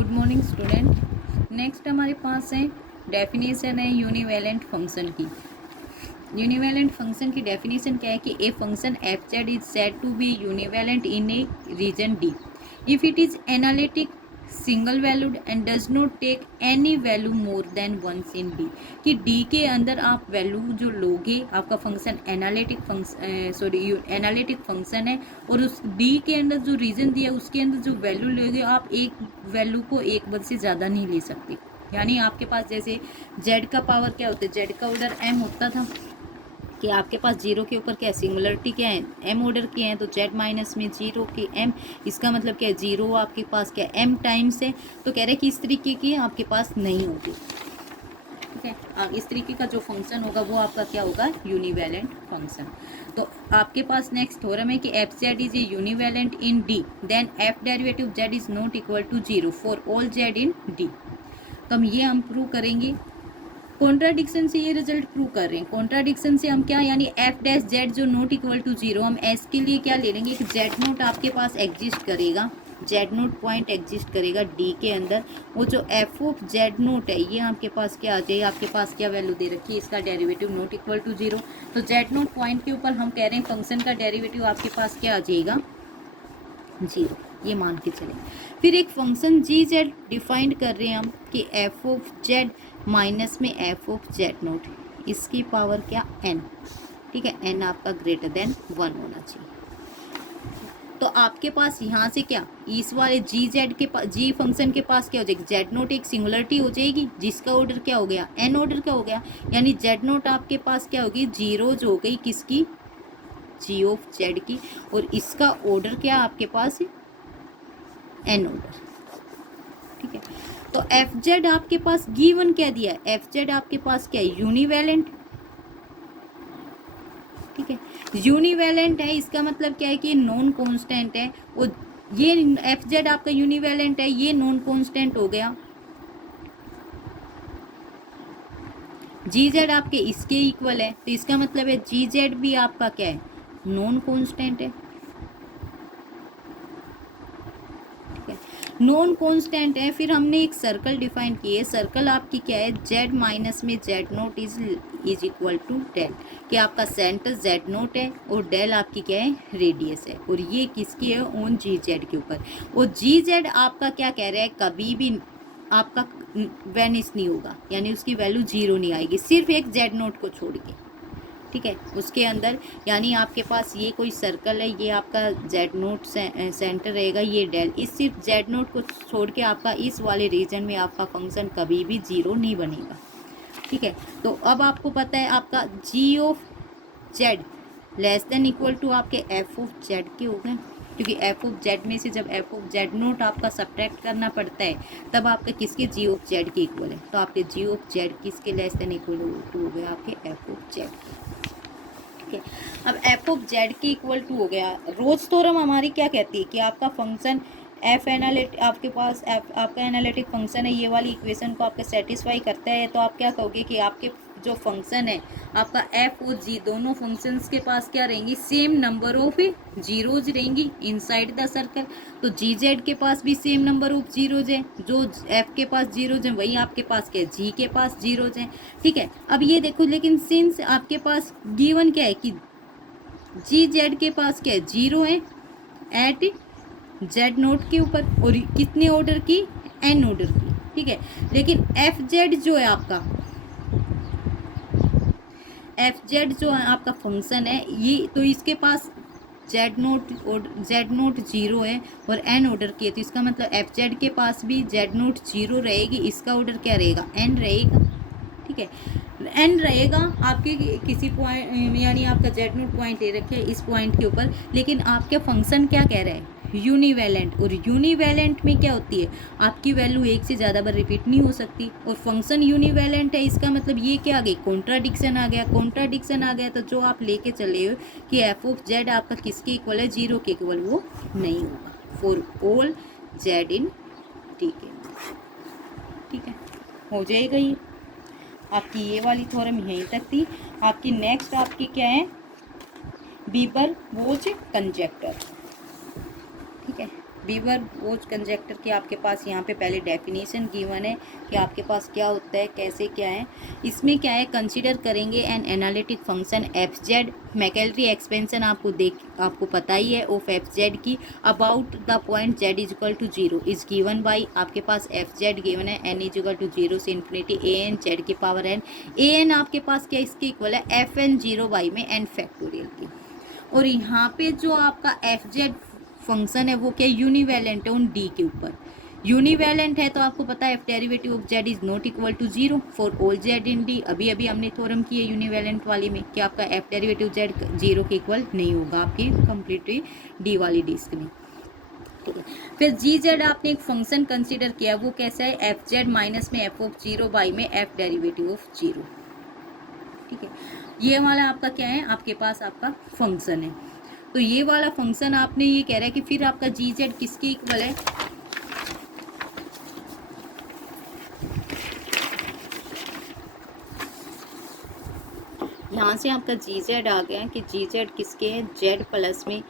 Good morning student. Next हमारे पास है definition है यूनिवेलेंट फंक्शन की। यूनिवेलेंट फंक्शन की डेफिनेशन क्या है कि a function f z is said to be univalent in a region D if it is analytic single valued and does not take any value more than once in D. कि D के अंदर आप value जो लोगे, आपका function analytic function है और उस डी के अंदर जो रीजन दिया उसके अंदर जो वैल्यू लोगे आप एक वैल्यू को एक बल से ज़्यादा नहीं ले सकते। यानी आपके पास जैसे जेड का पावर क्या होता है, जेड का ऑर्डर एम होता था कि आपके पास जीरो के ऊपर क्या है, सिंगुलरिटी क्या है, एम ऑर्डर की है, तो जेड माइनस में जीरो की एम, इसका मतलब क्या है जीरो आपके पास क्या है एम टाइम्स है। तो कह रहे हैं कि इस तरीके की आपके पास नहीं होगी। ठीक है, इस तरीके का जो फंक्शन होगा वो आपका क्या होगा, यूनिवेलेंट फंक्शन। तो आपके पास नेक्स्ट थ्योरम है कि f z is a univalent in D then f derivative z is not equal to zero for all Z in D. तो हम प्रूव करेंगे कॉन्ट्राडिक्शन से, ये रिजल्ट प्रूव कर रहे हैं। कॉन्ट्राडिक्शन से हम क्या, यानी एफ डैश जेड जो नॉट इक्वल टू जीरो, हम एस के लिए क्या ले लेंगे कि जेड नोट आपके पास एग्जिस्ट करेगा, जेड नोट पॉइंट एग्जिस्ट करेगा डी के अंदर। वो जो एफ ऑफ जेड नोट है ये आपके पास क्या आ जाए, आपके पास क्या वैल्यू दे रखी है, इसका derivative not equal to zero. तो जेड नोट पॉइंट के ऊपर हम कह रहे हैं फंक्शन का डेरिवेटिव आपके पास क्या आ जाएगा, जीरो, ये मान के चले। फिर एक फंक्शन जी जेड डिफाइंड कर रहे हैं हम कि एफ ऑफ जेड माइनस में एफ ऑफ जेड नोट, इसकी पावर क्या एन। ठीक है, एन आपका ग्रेटर देन 1 होना चाहिए। तो आपके पास यहाँ से क्या, इस वाले जी जेड के पास, जी फंक्शन के पास क्या हो जाएगी, जेड नोट एक सिंगुलरिटी हो जाएगी जिसका ऑर्डर क्या हो गया, एन ऑर्डर का हो गया। यानी जेड नोट आपके पास क्या होगी, जीरोज हो गई किसकी, जी ऑफ जेड की, और इसका ऑर्डर क्या आपके पास एन ऑर्डर। ठीक है, तो एफ जेड आपके पास गिवन क्या दिया है, एफ जेड आपके पास क्या है, यूनिवेलेंट। ठीक है, यूनिवेलेंट है, इसका मतलब क्या है कि नॉन कांस्टेंट है, और ये एफ जेड आपका यूनिवेलेंट है, ये नॉन कांस्टेंट हो गया। जी जेड आपके इसके इक्वल है, तो इसका मतलब है जी जेड भी आपका क्या है, नॉन कांस्टेंट है। नॉन कांस्टेंट है। फिर हमने एक सर्कल डिफाइन की है, सर्कल आपकी क्या है, जेड माइनस में Z nought is equal to del, कि आपका सेंटर जेड नोट है और डेल आपकी क्या है, रेडियस है, और ये किसकी है, ऑन जी जेड के ऊपर। और जी जेड आपका क्या कह रहा है, कभी भी आपका वेनिश नहीं होगा, यानी उसकी वैल्यू जीरो नहीं आएगी, सिर्फ एक जेड नोट को छोड़ के। ठीक है, उसके अंदर यानी आपके पास ये कोई सर्कल है, ये आपका जेड नोट सेंटर रहेगा, ये डेल, इस सिर्फ जेड नोट को छोड़ के आपका इस वाले रीजन में आपका फंक्शन कभी भी जीरो नहीं बनेगा। ठीक है, तो अब आपको पता है आपका g of z less than equal to आपके एफ ऑफ जेड के हो गए, क्योंकि एफ ऑफ जेड में से जब एफ ऑफ जेड नोट आपका सब्ट्रैक्ट करना पड़ता है तब आपका किसके, जी ऑफ जेड के इक्वल है। तो आपके जी ऑफ जेड किसके लेस देन इक्वल टू हो गया, आपके एफ ऑफ जेड। अब एफ ऑफ जेड की इक्वल टू हो गया। रोज थ्योरम हमारी क्या कहती है कि आपका फंक्शन एफ एनालिटिक, आपके पास एफ आपका एनालिटिक फंक्शन है, ये वाली इक्वेशन को आपके सेटिस्फाई करता है, तो आप क्या कहोगे कि आपके जो फंक्शन है आपका एफ और जी दोनों फंक्शंस के पास क्या रहेंगी, सेम नंबर ऑफ जीरोज रहेंगी इनसाइड द सर्कल। तो जी जेड के पास भी सेम नंबर ऑफ जीरोज है, जो एफ के पास जीरोज हैं वही आपके पास क्या है, जी के पास जीरोज हैं। ठीक है, अब ये देखो, लेकिन सिंस आपके पास गिवन क्या है कि जी जेड के पास क्या है, जीरो है एट जेड नोट के ऊपर, और कितने ऑर्डर की, एन ऑर्डर की। ठीक है, लेकिन एफ जेड जो है आपका, एफ जेड जो है आपका फंक्शन है ये, तो इसके पास जेड नोट जीरो है और एन ऑर्डर की है, तो इसका मतलब एफ जेड के पास भी जेड नोट जीरो रहेगी, इसका ऑर्डर क्या रहेगा, एन रहेगा। ठीक है, एन रहेगा आपके किसी पॉइंट, यानी आपका जेड नोट पॉइंट ले रखे इस पॉइंट के ऊपर, लेकिन आपके फंक्शन क्या कह रहे हैं, यूनिवेलेंट। और यूनिवेलेंट में क्या होती है, आपकी वैल्यू एक से ज़्यादा बार रिपीट नहीं हो सकती, और फंक्शन यूनिवेलेंट है, इसका मतलब ये क्या आ गई, कॉन्ट्राडिक्शन आ गया। कॉन्ट्राडिक्शन आ गया तो जो आप लेके चले हो कि एफ ऑफ जेड आपका किसके इक्वल है, जीरो के इक्वल, वो नहीं होगा for all Z in T के। ठीक है, हो जाएगा ये आपकी, ये वाली थ्योरम यहीं तक थी। आपकी नेक्स्ट आपकी क्या है, बीबर बोच कंजेक्टर। ठीक है, बीबर वोच कंजेक्टर की आपके पास यहाँ पे पहले डेफिनेशन गिवन है कि आपके पास क्या होता है, कैसे क्या है। इसमें क्या है, कंसीडर करेंगे an analytic function f z, Maclaurin expansion आपको पता ही है ऑफ एफ जेड की about the point z is equal to zero is given by, आपके पास एफ जेड गिवन है n is equal to zero से इन्फिनिटी ए एन जेड की पावर एन। ए एन आपके पास क्या इसके इक्वल है एफ एन जीरो बाई में एन फैक्टोरियल की। और यहाँ पे जो आपका एफ जेड फंक्शन है वो क्या यूनिवेलेंट है उन डी के ऊपर। यूनिवेलेंट है तो आपको पता है F derivative of Z is not equal to zero for all Z in D. अभी अभी हमने थ्योरम की है यूनिवेलेंट वाली में कि आपका एफ डेरिवेटिव जेड जीरो के इक्वल नहीं होगा आपकी कंप्लीटली डी वाली डिस्क में। ठीक है, फिर जी जेड आपने एक फंक्शन कंसीडर किया, वो कैसा है एफ जेड माइनस में एफ ऑफ जीरो बाई में एफ डेरिवेटिव ऑफ जीरो। ठीक है, ये वाला आपका क्या है, आपके पास आपका फंक्शन है। तो ये वाला फंक्शन आपने ये कह रहा है कि फिर आपका जी जेड किसके इक्वल है, यहाँ से आपका जी जेड आ गया कि जी जेड किसके है, जेड प्लस में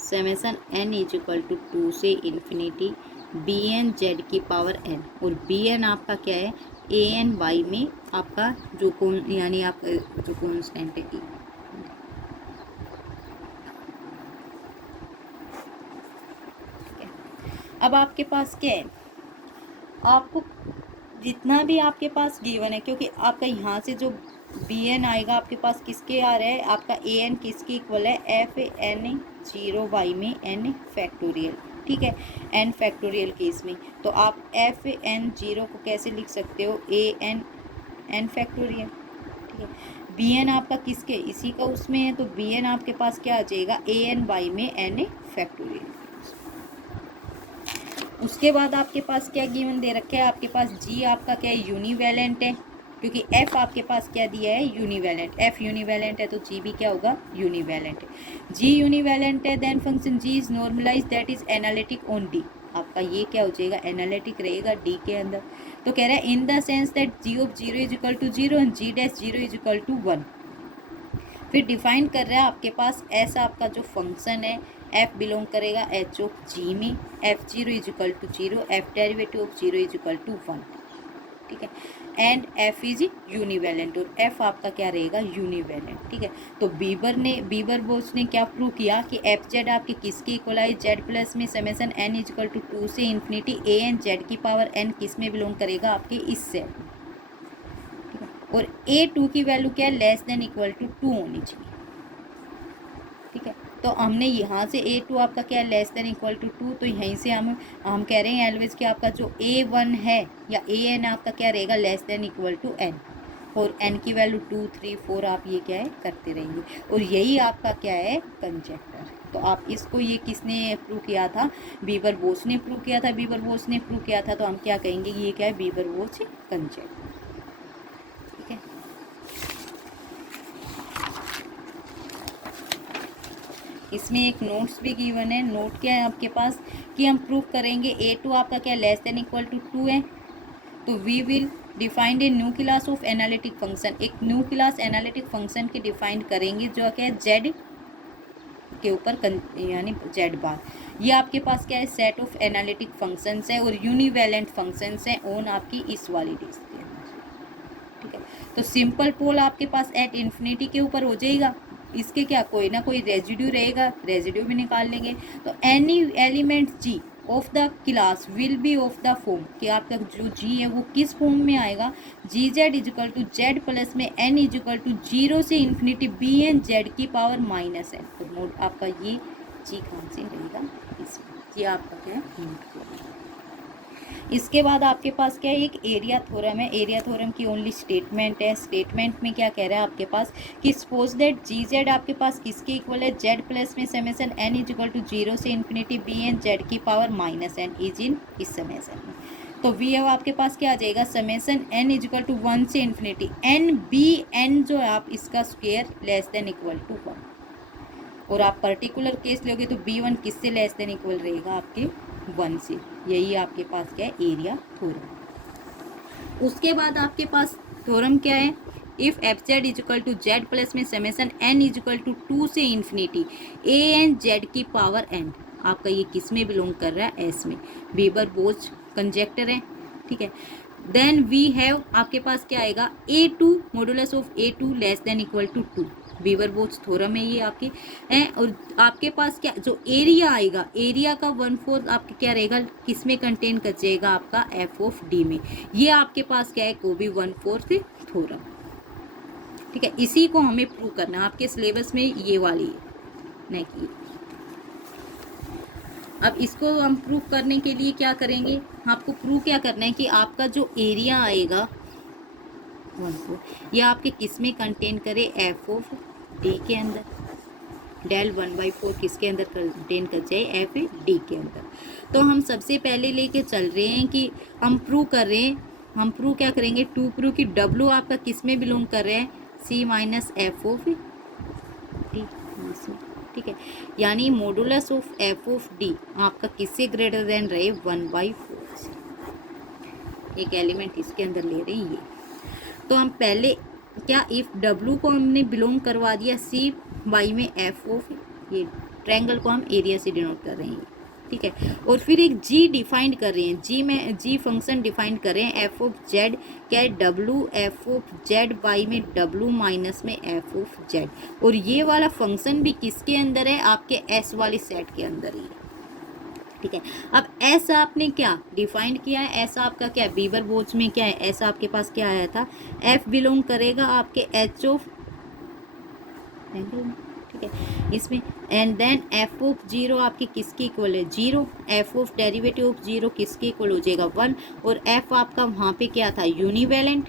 summation N is equal to 2 से इन्फिनिटी बी एन जेड की पावर एन। और बी एन आपका क्या है ए एन बाई में आपका जो कौन यानी आपका जो कॉन्स्टेंट है। अब आपके पास क्या है, आपको जितना भी आपके पास गिवन है, क्योंकि आपका यहाँ से जो बी एन आएगा आपके पास किसके आ रहा है, आपका ए एन किसके इक्वल है एफ एन जीरो बाई में एन फैक्टोरियल। ठीक है, एन फैक्टोरियल केस में तो आप एफ एन जीरो को कैसे लिख सकते हो ए एन एन फैक्टोरियल। ठीक है, बी एन आपका किसके इसी का उसमें है, तो बी एन आपके पास क्या आ जाएगा ए एन बाई में एन फैक्टोरियल। उसके बाद आपके पास क्या गिवन दे रखा है, आपके पास जी आपका क्या है यूनिवेलेंट है, क्योंकि एफ आपके पास क्या दिया है यूनिवेलेंट, एफ यूनिवेलेंट है तो जी भी क्या होगा यूनिवेलेंट है। जी यूनिवेलेंट है then function G is normalise that is analytic on D. आपका ये क्या हो जाएगा एनालिटिक रहेगा डी के अंदर। तो कह रहा है in the sense that G of zero is equal to zero and G dash zero is equal to 1। फिर डिफाइन कर रहा है आपके पास एस आपका जो फंक्शन है एफ बिलोंग करेगा एच ऑफ जी में, F zero is equal to zero, F derivative of zero is equal to 1। ठीक है, एंड एफ इज यूनिवेलेंट और एफ आपका क्या रहेगा यूनिवेलेंट। ठीक है, तो बीबर बोस ने क्या प्रूव किया कि एफ जेड आपके किसके इक्वल है जेड प्लस में summation N is equal to 2 से इन्फिनिटी ए एन जेड की पावर एन किस में बिलोंग करेगा आपके इस सेट में। ठीक है, और ए टू की वैल्यू क्या है लेस देन इक्वल टू 2 होनी चाहिए। ठीक है, तो हमने यहाँ से ए टू आपका क्या है लेस देन इक्वल टू 2, तो यहीं से हम कह रहे हैं एलवेज कि आपका जो ए वन है या ए एन आपका क्या रहेगा less than equal to N, और एन की वैल्यू 2 3 4 आप ये क्या है करते रहेंगे, और यही आपका क्या है कंजेक्टर। तो आप इसको ये किसने प्रूव किया था, बीबर बोस ने प्रूव किया था। बीबर बोस ने प्रूव किया था तो हम क्या कहेंगे ये क्या है बीबर बोस कंजेक्टर। ठीक है, इसमें एक नोट्स भी गिवन है। नोट क्या है आपके पास कि हम प्रूव करेंगे ए टू आपका क्या लेस देन इक्वल टू 2 है, तो we will defined a new class of analytic function. एक न्यू क्लास एनालिटिक फंक्शन की डिफाइंड करेंगे जो क्या है जेड के ऊपर यानी जेड बार। ये आपके पास क्या है सेट ऑफ एनालिटिक फंक्शंस है और यूनिवेलेंट फंक्शंस है ऑन आपकी इस वाली डिस्क के अंदर। ठीक है, तो सिंपल पोल आपके पास एट इन्फिनिटी के ऊपर हो जाएगा, इसके क्या कोई ना कोई रेजिड्यू रहेगा, रेजिड्यू भी निकाल लेंगे। तो any element G of the class will be of the form कि आपका जो जी है वो किस फॉर्म में आएगा, g z is equal to z plus में एन इज इक्वल टू 0 से इन्फिनिटी बी एन जेड की पावर माइनस एन। तो नोट आपका ये जी कहाँ से रहेगा इसमें, ये आपका क्या है। इसके बाद आपके पास क्या है एक एरिया थ्योरम है। एरिया थ्योरम की ओनली स्टेटमेंट है। स्टेटमेंट में क्या कह रहा है आपके पास कि सपोज दैट जी जेड आपके पास किसके इक्वल है जेड प्लस में summation N is equal to 0 से इन्फिनिटी बी एन जेड की power minus N is in इस समेसन में। तो वी अब आपके पास क्या आ जाएगा summation N is equal to 1 से इन्फिनिटी एन बी एन जो है आप इसका square less than equal to 1, और आप पर्टिकुलर केस लोगे तो बी वन किससे लेस देन इक्वल रहेगा आपके 1 से। यही आपके पास क्या है एरिया थ्योरम। उसके बाद आपके पास थ्योरम क्या है if f z is equal to z plus में summation N is equal to 2 से इन्फिनिटी ए एन जेड की पावर एन। आपका ये किस में बिलोंग कर रहा है, एस में। वीबर बोच कंजेक्टर है, ठीक है। देन वी हैव, आपके पास क्या आएगा, A2 modulus of A2 less than equal to 2। Bieberbach theorem है ये आपके हैं। और आपके पास क्या जो एरिया आएगा, एरिया का 1/4 आपके क्या रहेगा, किस में कंटेन कर जाएगा, आपका एफ ऑफ डी में। ये आपके पास क्या है, कोबी 1/4 थ्योरम, ठीक है। इसी को हमें प्रूव करना है, आपके सिलेबस में ये वाली है नहीं। अब इसको हम प्रूव करने के लिए क्या करेंगे, आपको प्रूव क्या करना है कि आपका जो एरिया आएगा 1/4, ये आपके किस में कंटेन करे, एफ ऑफ डी के अंदर। डेल 1/4 किसके अंदर कंटेन कर जाए, एफ डी के अंदर। तो हम सबसे पहले लेके चल रहे हैं कि हम प्रूव कर रहे हैं, हम प्रूव क्या करेंगे, टू प्रूव कि डब्लू आपका किस में बिलोंग कर रहा है, सी माइनस एफ ऑफ डी, ठीक है। यानी modulus of F of D आपका किससे ग्रेटर देन रहे, 1/4 से। एक एलिमेंट इसके अंदर ले रहे हैं ये। तो हम पहले क्या, इफ डब्लू को हमने बिलोंग करवा दिया सी वाई में एफ ऑफ, ये ट्रायंगल को हम एरिया से डिनोट कर रहे हैं, ठीक है। और फिर एक जी डिफाइन कर रहे हैं, जी में जी फंक्शन डिफाइन कर रहे हैं, एफ ऑफ जेड क्या है, W F of Z Y में डब्लू माइनस में एफ ऑफ जेड। और ये वाला फंक्शन भी किसके अंदर है, आपके एस वाली सेट के अंदर ही है, ठीक है। अब एस आपने क्या डिफाइंड किया है, एस आपका क्या, वीबर बोच में क्या है, एस आपके पास क्या आया था, एफ बिलोंग करेगा आपके एच ऑफ एंगल, ठीक है, इसमें। And then F of zero आपकी किसके इक्वल है, 0। एफ ऑफ डेरिवेटिव ऑफ 0 किसके इक्वल हो जाएगा, 1। और एफ आपका वहाँ पे क्या था, यूनिवैलेंट,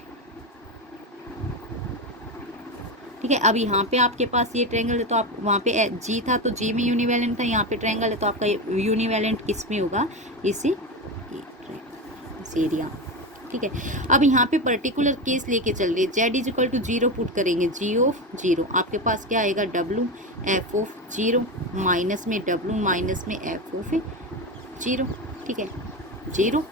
ठीक है। अब यहाँ पे आपके पास ये ट्रायंगल है तो आप वहाँ पे जी था तो जी में यूनिवैलेंट था, यहाँ पे ट्रायंगल है तो आपका यूनिवैलेंट किस में होगा, इस एरिया, ठीक है। अब यहाँ पे पर्टिकुलर केस लेके चल रही है, Z is equal to 0 put करेंगे, जी ऑफ 0 आपके पास क्या आएगा, डब्लू एफ ऑफ 0 माइनस में डब्लू माइनस में एफ ऑफ 0, ठीक है, 0।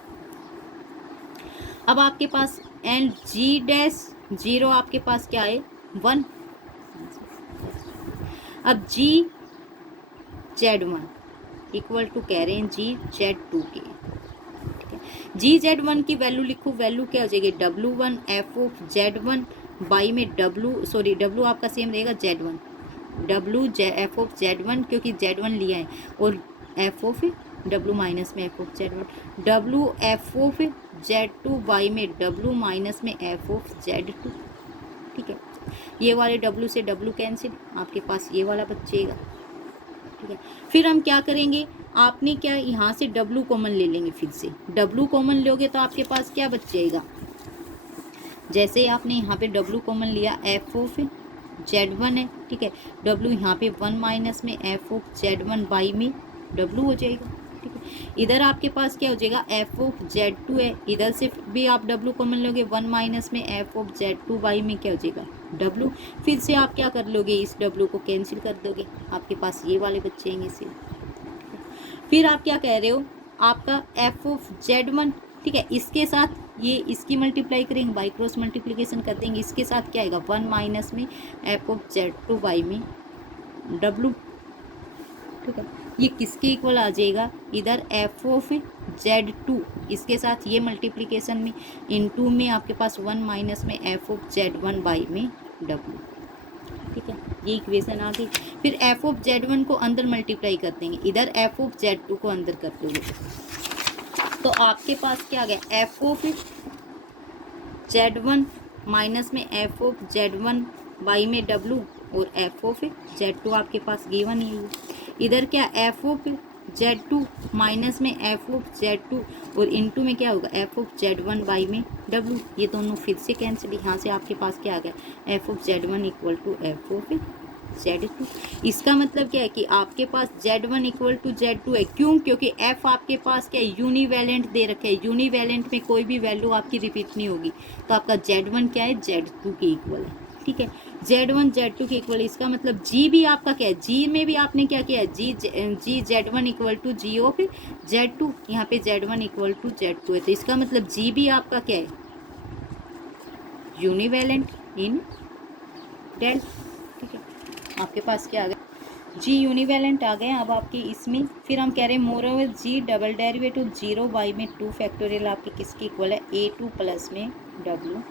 अब आपके पास एंड जी डैश 0 आपके पास क्या है, 1। अब जी Z1 इक्वल टू कह रहे हैं जी Z2 के, ठीक है। जी Z1 की वैल्यू लिखो, वैल्यू क्या हो जाएगी, W1 F of Z1 by में W आपका सेम रहेगा Z1, W F of Z1 क्योंकि Z1 लिया है, और एफ ऑफ W माइनस में F of Z1, W F of Z2 by में W माइनस में एफ ऑफ Z2, ठीक है। ये वाले W से W कैंसिल, आपके पास ये वाला बचेगा, ठीक है। फिर हम क्या करेंगे, आपने क्या यहाँ से W कॉमन ले लेंगे, फिर से W कॉमन लोगे तो आपके पास क्या बचेगा, जैसे ही आपने यहाँ पे W कॉमन लिया, एफ ऑफ Z1 है, ठीक है, W यहाँ पे 1 माइनस में एफ ऑफ Z1 बाई में W हो जाएगा, ठीक है। इधर आपके पास क्या हो जाएगा, एफ ऑफ Z2 है, इधर से भी आप W कॉमन लोगे, 1 माइनस में एफ ऑफ Z2 बाई में क्या हो जाएगा, W। फिर से आप क्या कर लोगे, इस W को कैंसिल कर दोगे, आपके पास ये वाले बचेंगे से। फिर आप क्या कह रहे हो, आपका एफ ऑफ Z1, ठीक है, इसके साथ ये इसकी मल्टीप्लाई करेंगे, बाई क्रॉस मल्टीप्लिकेशन कर देंगे, इसके साथ क्या आएगा, 1 माइनस में एफ ऑफ Z2 बाई में W, ठीक है। ये किसके इक्वल आ जाएगा, इधर एफ ऑफ Z2 इसके साथ ये मल्टीप्लिकेशन में इनटू में आपके पास 1 माइनस में एफ ऑफ Z1 बाई में W, ठीक है। ये इक्वेशन आ गई। फिर एफ ऑफ Z1 को अंदर मल्टीप्लाई कर देंगे, इधर एफ ऑफ Z2 को अंदर कर दोगे तो आपके पास क्या आ गया, एफ ऑफ Z1 माइनस में एफ ऑफ Z1 बाई में W, और एफ ऑफ Z2 आपके पास गिवन ही है। इधर क्या, एफ ऑफ Z2 माइनस में एफ ऑफ Z2 और इनटू में क्या होगा, एफ ऑफ Z1 बाई में W। ये दोनों फिर से कैंसिल, यहाँ से आपके पास क्या आ गया, F of Z1 equal to F of Z2। इसका मतलब क्या है कि आपके पास Z1 इक्वल टू Z2 है, क्यों, क्योंकि f आपके पास क्या है, यूनिवैलेंट दे रखे है, यूनिवैलेंट में कोई भी वैल्यू आपकी रिपीट नहीं होगी, तो आपका Z1 क्या है, Z2 के इक्वल है, ठीक है। Z1 Z2 के इक्वल, इसका मतलब G भी आपका क्या है, G में भी आपने क्या किया है, G Z1 equal to G of Z2, यहाँ पे Z1 इक्वल टू Z2 है, तो इसका मतलब G भी आपका क्या है, यूनिवैलेंट इन डेल, ठीक है। आपके पास क्या आ गया, जी यूनिवेलेंट आ गए अब आपके इसमें। फिर हम कह रहे हैं मोरओवर जी डबल डेरिवेटिव 0 y में 2 फैक्टोरियल आपके किसके इक्वल है, a2 प्लस में w।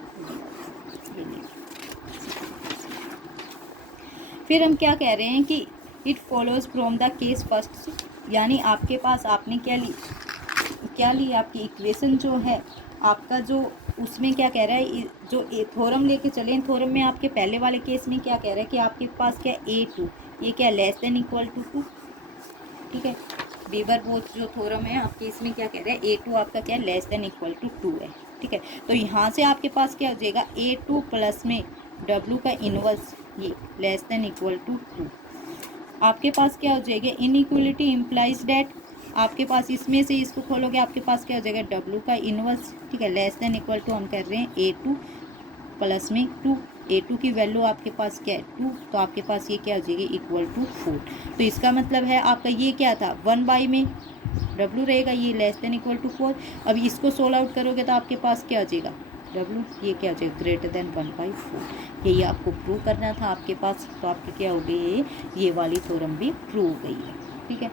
फिर हम क्या कह रहे हैं कि it follows from the case first, यानी आपके पास आपने क्या ली आपकी इक्वेशन जो है आपका, जो उसमें क्या कह रहा है, जो थ्योरम लेके चले, थ्योरम में आपके पहले वाले केस में क्या कह रहा है कि आपके पास क्या a2, ये क्या लेस देन इक्वल टू 2, ठीक है। वीबर बोथ जो थ्योरम है आपके इसमें क्या कह रहा है, a2 आपका क्या लेस देन इक्वल टू 2 है, ठीक है। तो यहाँ से आपके पास क्या हो जाएगा, a2 प्लस में w का इनवर्स ये लेस देन इक्वल टू 2। आपके पास क्या हो जाएगा, इनइक्वलिटी इम्प्लाइज डेट, आपके पास इसमें से इसको खोलोगे आपके पास क्या हो जाएगा, w का इनवर्स, ठीक है, लेस देन इक्वल टू हम कर रहे हैं a2 प्लस में 2, a2 की वैल्यू आपके पास क्या है 2, तो आपके पास ये क्या हो जाएगी इक्वल टू 4। तो इसका मतलब है आपका ये क्या था 1 में w रहेगा, ये लेस देन इक्वल टू 4। अब इसको सोल्व आउट करोगे तो आपके पास क्या हो जाएगा w, ये क्या हो जाएगा ग्रेटर देन 1/4। यही आपको प्रूव करना था आपके पास, तो आपके क्या हो गई, ये वाली थ्योरम भी प्रूव हो गई है, ठीक है।